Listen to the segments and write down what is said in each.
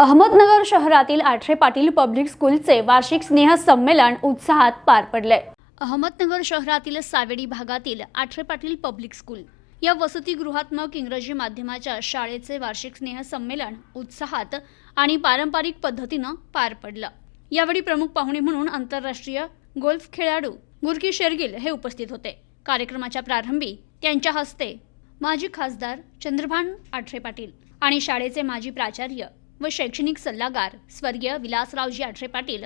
अहमदनगर शहरातील आठरे पाटील पब्लिक स्कूलचे वार्षिक स्नेह संमेलन उत्साहात पार पडले. अहमदनगर शहरातील सावेडी भागातील आठरे पाटील पब्लिक स्कूल या वसतिगृहात्मक इंग्रजी माध्यमाच्या शाळेचे वार्षिक स्नेह संमेलन उत्साहात आणि पारंपरिक पद्धतीनं पार पडलं. यावेळी प्रमुख पाहुणे म्हणून आंतरराष्ट्रीय गोल्फ खेळाडू गुरकी शेरगिल हे उपस्थित होते. कार्यक्रमाच्या प्रारंभी त्यांच्या हस्ते माजी खासदार चंद्रभान आठरे पाटील आणि शाळेचे माजी प्राचार्य व शैक्षणिक सल्लागार स्वर्गीय विलासरावजी आठरे पाटील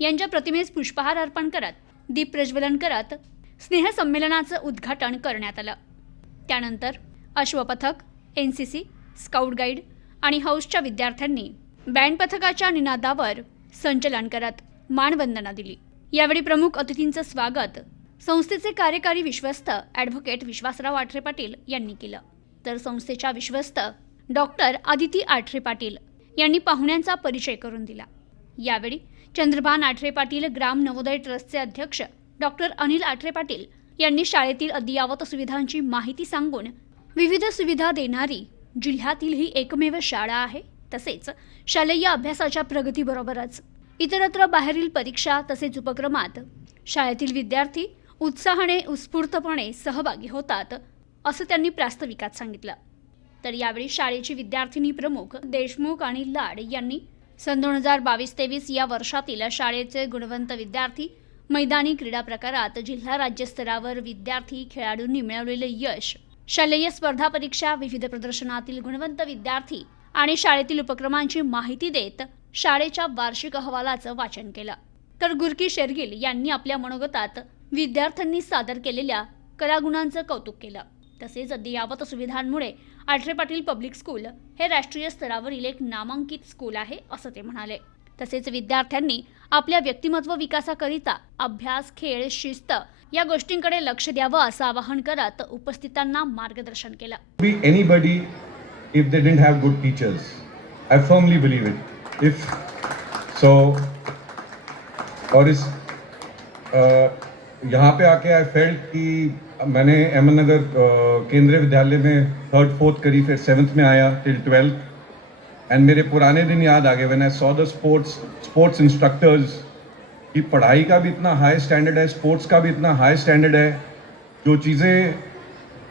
यांच्या प्रतिमेस पुष्पहार अर्पण करत दीप प्रज्वलन करत स्नेहसंमेलनाचं उद्घाटन करण्यात आलं. त्यानंतर अश्वपथक N C C scout guide आणि हौसच्या विद्यार्थ्यांनी बँड पथकाच्या निनादावर संचलन करत मानवंदना दिली. यावेळी प्रमुख अतिथींचं स्वागत संस्थेचे कार्यकारी विश्वस्त ॲडव्होकेट विश्वासराव आठरे पाटील यांनी केलं. तर संस्थेच्या विश्वस्त डॉक्टर आदिती आठरे पाटील यांनी पाहुण्यांचा परिचय करून दिला. यावेळी चंद्रभान आठरे पाटील ग्राम नवोदय ट्रस्टचे अध्यक्ष डॉक्टर अनिल आठरे पाटील यांनी शाळेतील अद्ययावत सुविधांची माहिती सांगून विविध सुविधा देणारी जिल्ह्यातील ही एकमेव शाळा आहे तसेच शालेय अभ्यासाच्या प्रगतीबरोबरच इतरत्र बाहेरील परीक्षा तसेच उपक्रमात शाळेतील विद्यार्थी उत्साहाने उत्स्फूर्तपणे सहभागी होतात असं त्यांनी प्रास्ताविकात सांगितलं. तर यावेळी शाळेची विद्यार्थिनी प्रमुख देशमुख आणि लाड यांनी सन दोन हजार बावीस तेवीस या वर्षातील शाळेचे गुणवंत विद्यार्थी मैदानी क्रीडा प्रकारात जिल्हा राज्यस्तरावर विद्यार्थी खेळाडूंनी मिळवलेले यश शालेय स्पर्धा परीक्षा विविध प्रदर्शनातील गुणवंत विद्यार्थी आणि शाळेतील उपक्रमांची माहिती देत शाळेच्या वार्षिक अहवालाचं वाचन केलं. तर गुरकी शेरगिल यांनी आपल्या मनोगतात विद्यार्थ्यांनी सादर केलेल्या कलागुणांचं कौतुक केलं. तसेच अद्ययावत सुविधांमुळे आठरे पाटील पब्लिक स्कूल हे राष्ट्रीय स्तरावरील एक नामांकित स्कूल आहे असं ते म्हणाले तसेच विद्यार्थ्यांनी आपल्या व्यक्तिमत्व विकासाकरिता अभ्यास खेळ शिस्त या गोष्टींकडे लक्ष द्यावं असं आवाहन करत उपस्थितांना मार्गदर्शन केलं be anybody if they didn't have good teachers. I firmly believe it. If so, और इस uh, यहाँ पे आके आई फेल्ट कि मैंने अहमद नगर केंद्रीय विद्यालय में थर्ड फोर्थ करी, फिर सेवन्थ में आया टिल ट्वेल्थ एंड मेरे पुराने दिन याद आ गए when I saw the sports sports instructors कि पढ़ाई का भी इतना हाई स्टैंडर्ड है स्पोर्ट्स का भी इतना हाई स्टैंडर्ड है, जो चीज़ें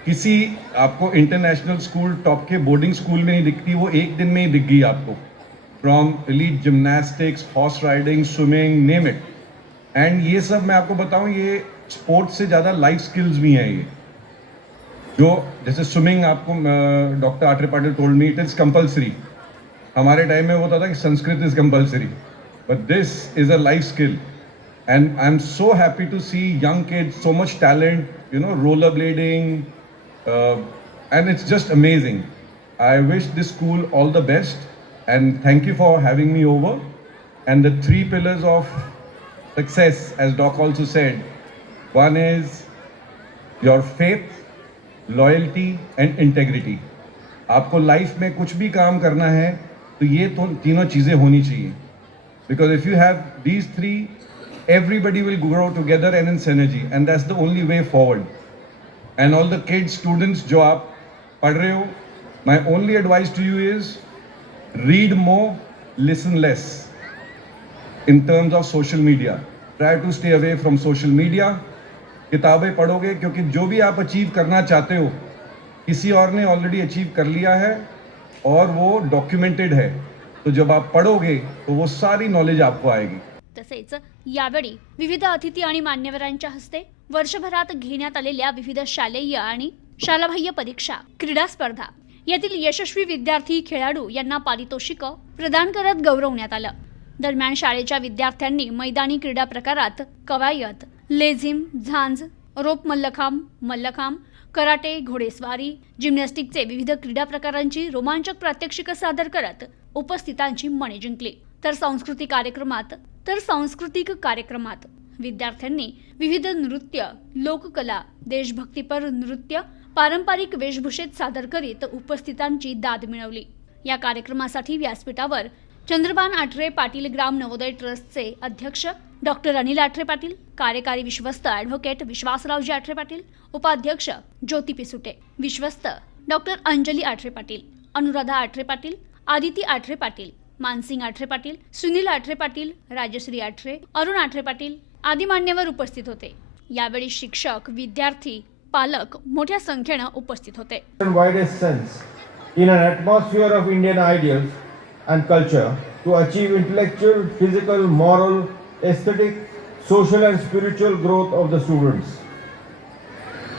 किसी आपको इंटरनेशनल स्कूल टॉप के बोर्डिंग स्कूल में नहीं दिखती, वो एक दिन में ही दिख गई आपको. From elite gymnastics horse riding swimming name it and ये सब मैं आपको बताऊँ, ये स्पोर्ट्स से ज़्यादा लाइफ स्किल्स भी हैं ये जो जैसे स्विमिंग आपको doctor Athare Patil told me it is compulsory हमारे टाइम में होता था कि Sanskrit is compulsory but this is a life skill and I am so happy to see young kid so much talent you know rollerblading and it's just amazing I wish this school all the best and thank you for having me over and the three pillars of success, as Doc also said, One is your faith, loyalty and integrity. आपको life में कुछ भी काम करना है तो ये तो तीनों चीज़ें होनी चाहिए। Because if you have these three everybody will grow together and in synergy and that's the only way forward and all the kids students जो आप पढ़ रहे हो my only advice to you is read more listen less in terms of social media try to stay away from social media किताबें पढ़ोगे क्योंकि जो भी आप अचीव करना चाहते हो किसी और ने ऑलरेडी अचीव कर लिया है और वो डॉक्यूमेंटेड है। तो जब आप पढ़ोगे तो वो सारी नॉलेज आपको आएगी। तसेच यावेळी विविध अतिथी आणि मान्यवरांच्या हस्ते वर्षभरात घेण्यात आलेल्या विविध शालेय आणि शालाबाह्य परीक्षा क्रीडा स्पर्धा यातील यशस्वी विद्यार्थी खेळाडू यांना पारितोषिक प्रदान करत गौरवण्यात आलं. दरम्यान शाळेच्या विद्यार्थ्यांनी मैदानी क्रीडा प्रकारात कवायत लेझिम झांज रोप मल्लखांब मल्लखांब कराटे घोडेस्वारी जिम्नॅस्टिकचे विविध क्रीडा प्रकारांची रोमांचक प्रात्यक्षिकं सादर करत उपस्थितांची मने जिंकली. तर सांस्कृतिक कार्यक्रमात तर सांस्कृतिक कार्यक्रमात विद्यार्थ्यांनी विविध नृत्य लोककला देशभक्तीपर नृत्य पारंपरिक वेशभूषेत सादर करीत उपस्थितांची दाद मिळवली. या कार्यक्रमासाठी व्यासपीठावर चंद्रबान आठरे पाटील ग्राम नवोदय ट्रस्टचे अध्यक्ष डॉक्टर अनिल आठरे पाटील कार्यकारी विश्वस्त ॲडव्होकेट विश्वासरावजी आठरे पाटील उपाध्यक्ष ज्योती पिसुटे विश्वस्त डॉक्टर अंजली आठरे पाटील अनुराधा आठरे पाटील आदिती आठरे पाटील मानसिंग आठरे पाटील सुनील आठरे पाटील राजश्री आठरे अरुण आठरे पाटील आदी मान्यवर उपस्थित होते. यावेळी शिक्षक विद्यार्थी पालक मोठ्या संख्येनं उपस्थित होते. In an atmosphere of Indian ideals and culture to achieve intellectual, physical, moral, aesthetic, social, and spiritual growth of the students.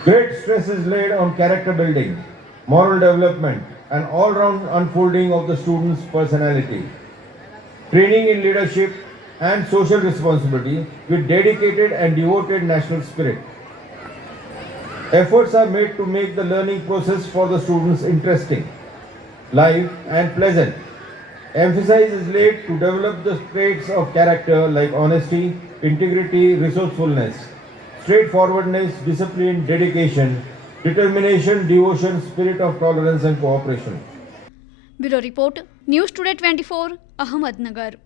Great stress is laid on character building, moral development, and all round unfolding of the student's personality. Training in leadership and social responsibility with dedicated and devoted national spirit. Efforts are made to make the learning process for the students interesting, live, and pleasant. Emphasis is laid to develop the traits of character like honesty, integrity, resourcefulness, straightforwardness, discipline, dedication, determination, devotion, spirit of tolerance and cooperation. Bureau Report, News Today 24, Ahmednagar.